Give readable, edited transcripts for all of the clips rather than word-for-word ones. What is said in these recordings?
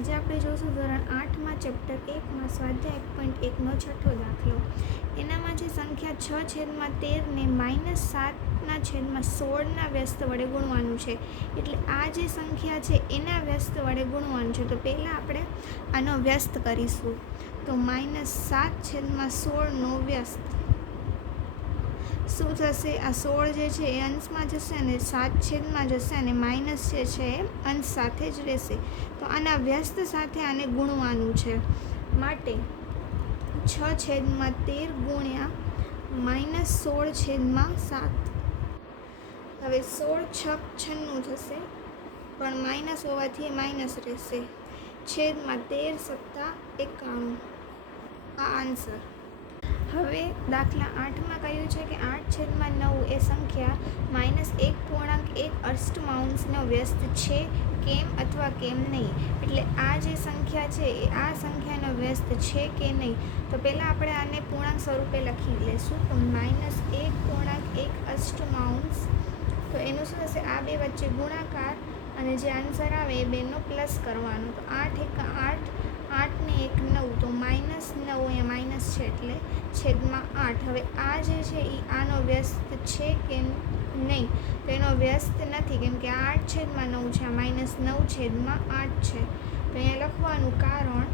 આજે આપણે જોઈશું ધોરણ 8માં ચેપ્ટર 1માં સ્વાધ્યાય 1.1નો છઠ્ઠો દાખલો. એનામાં જે સંખ્યા 6/13 ને -7/16 વ્યસ્ત વડે ગુણવાનું છે. એટલે આ જે સંખ્યા છે એના વ્યસ્ત વડે ગુણવાનું છે. તો પહેલાં આપણે આનો વ્યસ્ત કરીશું. તો -7/16નો વ્યસ્ત શું થશે? આ 16 જે છે એ અંશમાં જશે અને 7/માં જશે અને માઇનસ જે છે એ અંશ સાથે જ રહેશે. તો આના વ્યસ્ત સાથે આને ગુણવાનું છે. માટે 6/13 ગુણ્યા -16/7. હવે 16 6 96 થશે, પણ માઇનસ હોવાથી માઇનસ રહેશે. છેદમાં 13 × 7 = 91. આ આન્સર. હવે દાખલા 8માં કહ્યું છે કે 8/9 એ સંખ્યા -1.1 વ્યસ્ત છે કેમ અથવા કેમ નહીં. એટલે આ જે સંખ્યા છે એ આ સંખ્યાનો વ્યસ્ત છે કે નહીં. તો પહેલાં આપણે આને પૂર્ણાંક સ્વરૂપે લખી લઈશું. તો -1.1. તો એનું શું થશે? આ બે વચ્ચે ગુણાકાર અને જે આન્સર આવે એ બેનો પ્લસ કરવાનો. તો 8 × 8, 8 ને 1 9. તો -9 અહીંયા માઇનસ છે એટલે છેદમાં 8. હવે આ જે છે એ આનો વ્યસ્ત છે કે નહીં? તો એનો વ્યસ્ત નથી, કેમ કે આ 8/9 છે, આ -9/8 છે. તો અહીંયા લખવાનું કારણ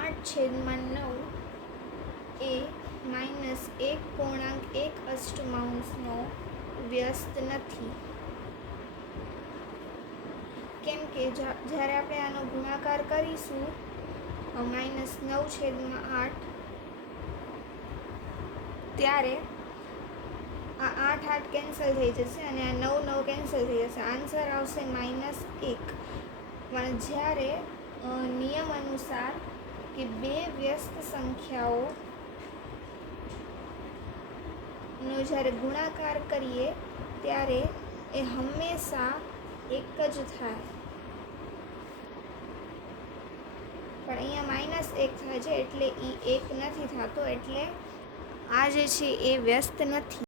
8/9 એ -1.1 વ્યસ્ત નથી. કેમ કે જ્યારે આપણે આનો ગુણાકાર કરીશું -9/8, ત્યારે આ 8 8 કેન્સલ થઈ જશે અને આ 9 9 કેન્સલ થઈ જશે. આન્સર આવશે -1. પણ જ્યારે નિયમ અનુસાર કે બે વ્યસ્ત સંખ્યાઓનો જ્યારે ગુણાકાર કરીએ ત્યારે એ હંમેશા એક જ થાય. પણ અહીંયા -1 થાય છે એટલે એ એક નથી થતો. એટલે આ જે છે એ વ્યસ્ત નથી.